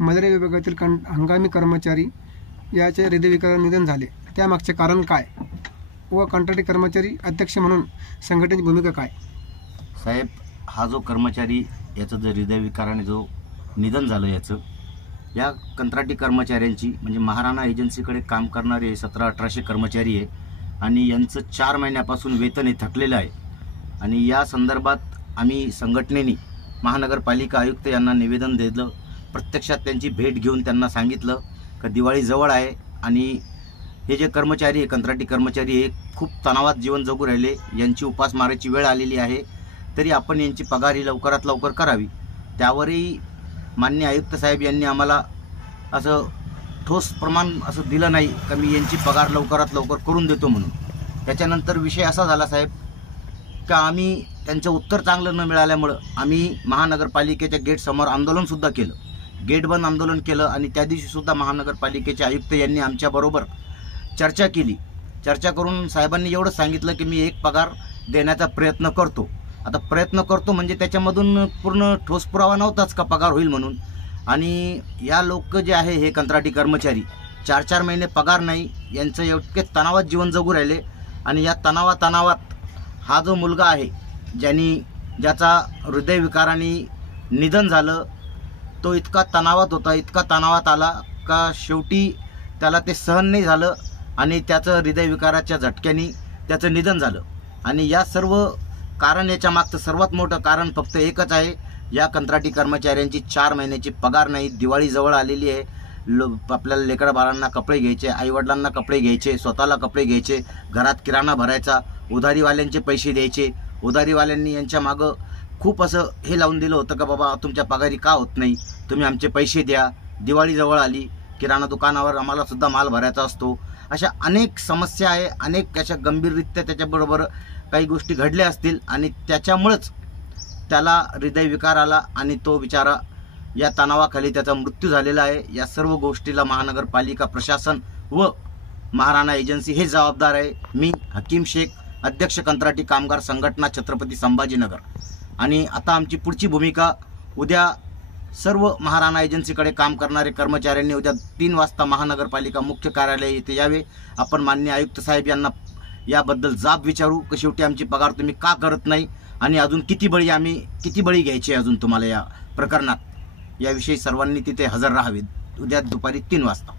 मदरे विभागातील हंगामी कर्मचारी याचे हृदयविकाराने निधन झाले, त्यामागचे कारण काय व कंत्राटी कर्मचारी अध्यक्ष म्हणून संघटनेची भूमिका काय? साहेब, हा जो कर्मचारी याचं जो हृदयविकाराने जो निधन झालं या कंत्राटी कर्मचाऱ्यांची म्हणजे महाराणा एजन्सीकडे काम करणारे 1700-1800 कर्मचारी आहे आणि यांचं 4 महिन्यापासून वेतन हे थकलेलं आहे आणि या संदर्भात आम्ही संघटनेने महानगरपालिका आयुक्त यांना निवेदन दिलं। प्रत्यक्षात त्यांची भेट घेऊन त्यांना सांगितलं की दिवाळी जवळ आहे आणि हे जे कर्मचारी आहे कंत्राटी कर्मचारी हे खूप तणावात जीवन जगू राहिले, यांची उपासमारीची वेळ आलेली आहे, तरी आपण यांची पगार ही लवकरात लवकर करावी। त्यावरही माननीय आयुक्त साहेब यांनी आम्हाला असं ठोस प्रमाण असं दिलं नाही की मी यांची पगार लवकरात लवकर करून देतो म्हणून। त्याच्यानंतर विषय असा झाला साहेब का आम्ही त्यांचं उत्तर चांगलं न मिळाल्यामुळं आम्ही महानगरपालिकेच्या गेटसमोर आंदोलनसुद्धा केलं, गेट बंद आंदोलन केलं आणि त्या दिवशीसुद्धा महानगरपालिकेचे आयुक्त यांनी आमच्याबरोबर चर्चा केली। चर्चा करून साहेबांनी एवढं सांगितलं की मी एक पगार देण्याचा प्रयत्न करतो। आता प्रयत्न करतो म्हणजे त्याच्यामधून पूर्ण ठोस पुरावा नव्हताच का पगार होईल म्हणून। आणि या लोक जे आहे हे कंत्राटी कर्मचारी 4-4 महिने पगार नाही, यांचं इतके तणावात जीवन जगू राहिले आणि या तणावात हा जो मुलगा आहे ज्याचा हृदयविकाराने निधन झालं, तो इतका तणावात होता, इतका तणावात आला का शेवटी त्याला ते सहन नाही झालं आणि त्याचं हृदयविकाराच्या झटक्याने त्याचं निधन झालं। आणि या सर्व कारण याच्या मागचं सर्वात मोठं कारण फक्त एकच आहे, या कंत्राटी कर्मचाऱ्यांची 4 महिन्याची पगार नाही। दिवाळी जवळ आलेली आहे, आपल्याला लेकरं बाळांना कपडे घ्यायचे, आईवडिलांना कपडे घ्यायचे, स्वतःला कपडे घ्यायचे, घरात किराणा भरायचा, उधारीवाल्यांचे पैसे द्यायचे। उधारीवाल्यांनी यांच्या मागं खूप असं हे लावून दिलं होतं का बाबा तुमच्या पगारी का होत नाही, तुम्ही आमचे पैसे द्या, दिवाळी जवळ आली, किराणा दुकानावर आम्हाला सुद्धा माल भरायचा असतो। अशा अनेक समस्या आहे, अनेक अशा गंभीररित्या त्याच्याबरोबर काही गोष्टी घडल्या असतील आणि त्याच्यामुळेच त्याला हृदयविकार आला आणि तो बिचारा या तणावाखाली त्याचा मृत्यू झालेला आहे। या सर्व गोष्टीला महानगरपालिका प्रशासन व महाराणा एजन्सी हे जबाबदार आहे। मी हकीम शेख, अध्यक्ष कंत्राटी कामगार संघटना छत्रपती संभाजीनगर। आणि आता आमची पुढची भूमिका, उद्या सर्व महाराणा एजन्सीकडे काम करणारे कर्मचाऱ्यांनी उद्या 3 वाजता महानगरपालिका मुख्य कार्यालय येथे यावे। आपण माननीय आयुक्त साहेब यांना याबद्दल जाब विचारू की शेवटी आमची पगार तुम्ही का करत नाही आणि अजून किती बळी घ्यायची अजून तुम्हाला या प्रकरणात, याविषयी सर्वांनी तिथे हजर राहावे उद्या दुपारी 3 वाजता।